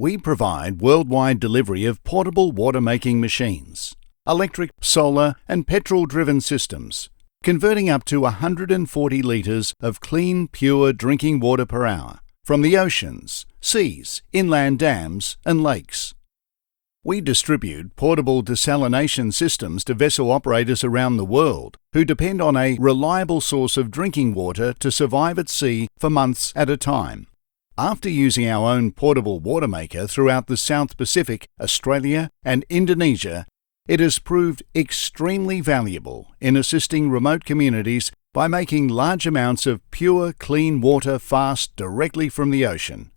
We provide worldwide delivery of portable water-making machines, electric, solar and petrol-driven systems, converting up to 140 litres of clean, pure drinking water per hour from the oceans, seas, inland dams and lakes. We distribute portable desalination systems to vessel operators around the world who depend on a reliable source of drinking water to survive at sea for months at a time. After using our own portable water maker throughout the South Pacific, Australia and Indonesia, it has proved extremely valuable in assisting remote communities by making large amounts of pure, clean water fast directly from the ocean.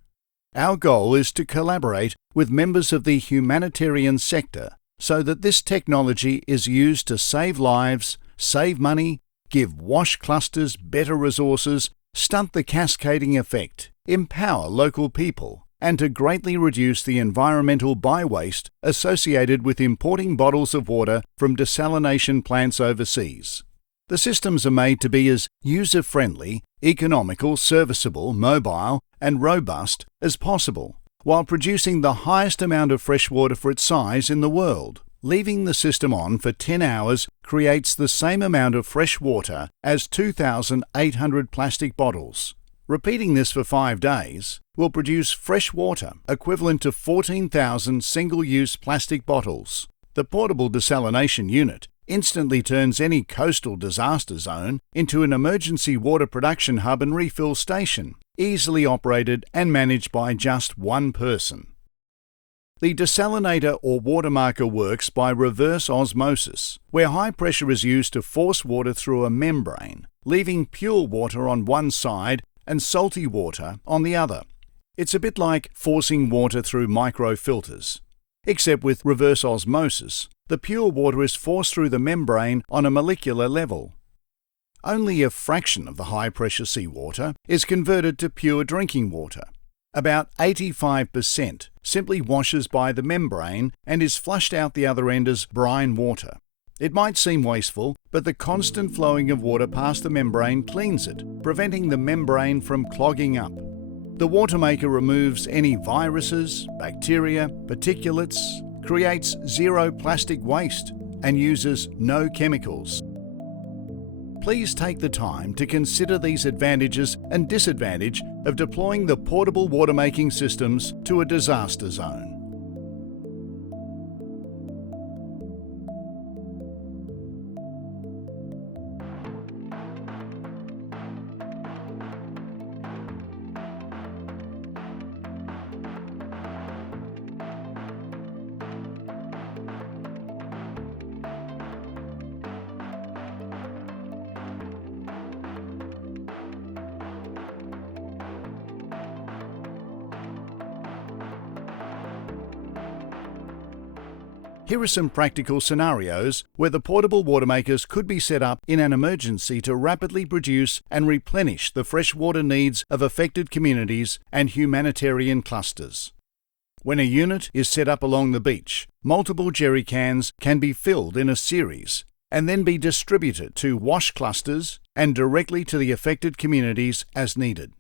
Our goal is to collaborate with members of the humanitarian sector so that this technology is used to save lives, save money, give wash clusters better resources, stunt the cascading effect, empower local people, and to greatly reduce the environmental by-waste associated with importing bottles of water from desalination plants overseas. The systems are made to be as user-friendly, economical, serviceable, mobile, and robust as possible, while producing the highest amount of fresh water for its size in the world. Leaving the system on for 10 hours creates the same amount of fresh water as 2,800 plastic bottles. Repeating this for 5 days will produce fresh water equivalent to 14,000 single-use plastic bottles. The portable desalination unit instantly turns any coastal disaster zone into an emergency water production hub and refill station, easily operated and managed by just one person. The desalinator or watermarker works by reverse osmosis, where high pressure is used to force water through a membrane, leaving pure water on one side and salty water on the other. It's a bit like forcing water through microfilters. Except with reverse osmosis, the pure water is forced through the membrane on a molecular level. Only a fraction of the high-pressure seawater is converted to pure drinking water. About 85% simply washes by the membrane and is flushed out the other end as brine water. It might seem wasteful, but the constant flowing of water past the membrane cleans it, preventing the membrane from clogging up. The watermaker removes any viruses, bacteria, particulates, creates zero plastic waste, and uses no chemicals. Please take the time to consider these advantages and disadvantages of deploying the portable watermaking systems to a disaster zone. Here are some practical scenarios where the portable watermakers could be set up in an emergency to rapidly produce and replenish the freshwater needs of affected communities and humanitarian clusters. When a unit is set up along the beach, multiple jerry cans can be filled in a series and then be distributed to wash clusters and directly to the affected communities as needed.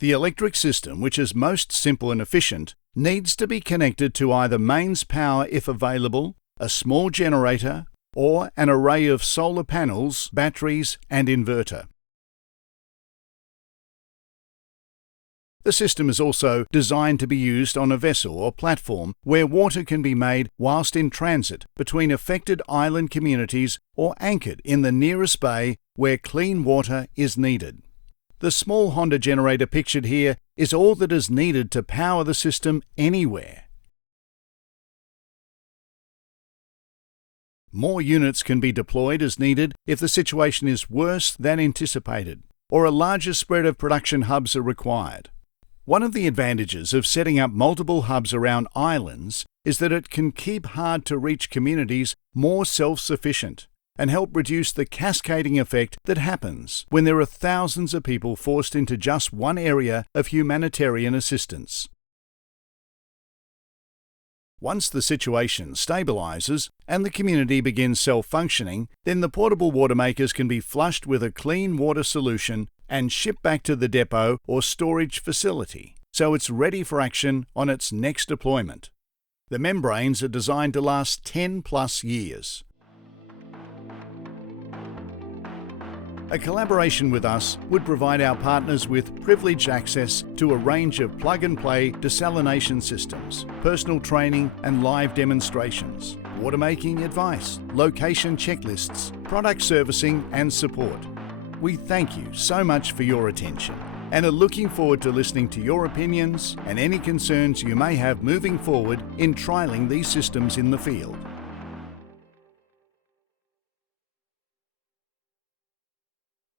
The electric system, which is most simple and efficient, needs to be connected to either mains power if available, a small generator, or an array of solar panels, batteries, and inverter. The system is also designed to be used on a vessel or platform where water can be made whilst in transit between affected island communities or anchored in the nearest bay where clean water is needed. The small Honda generator pictured here is all that is needed to power the system anywhere. More units can be deployed as needed if the situation is worse than anticipated, or a larger spread of production hubs are required. One of the advantages of setting up multiple hubs around islands is that it can keep hard-to-reach communities more self-sufficient and help reduce the cascading effect that happens when there are thousands of people forced into just one area of humanitarian assistance. Once the situation stabilises and the community begins self-functioning, then the portable watermakers can be flushed with a clean water solution and shipped back to the depot or storage facility, so it's ready for action on its next deployment. The membranes are designed to last 10+ years. A collaboration with us would provide our partners with privileged access to a range of plug-and-play desalination systems, personal training and live demonstrations, watermaking advice, location checklists, product servicing and support. We thank you so much for your attention and are looking forward to listening to your opinions and any concerns you may have moving forward in trialling these systems in the field.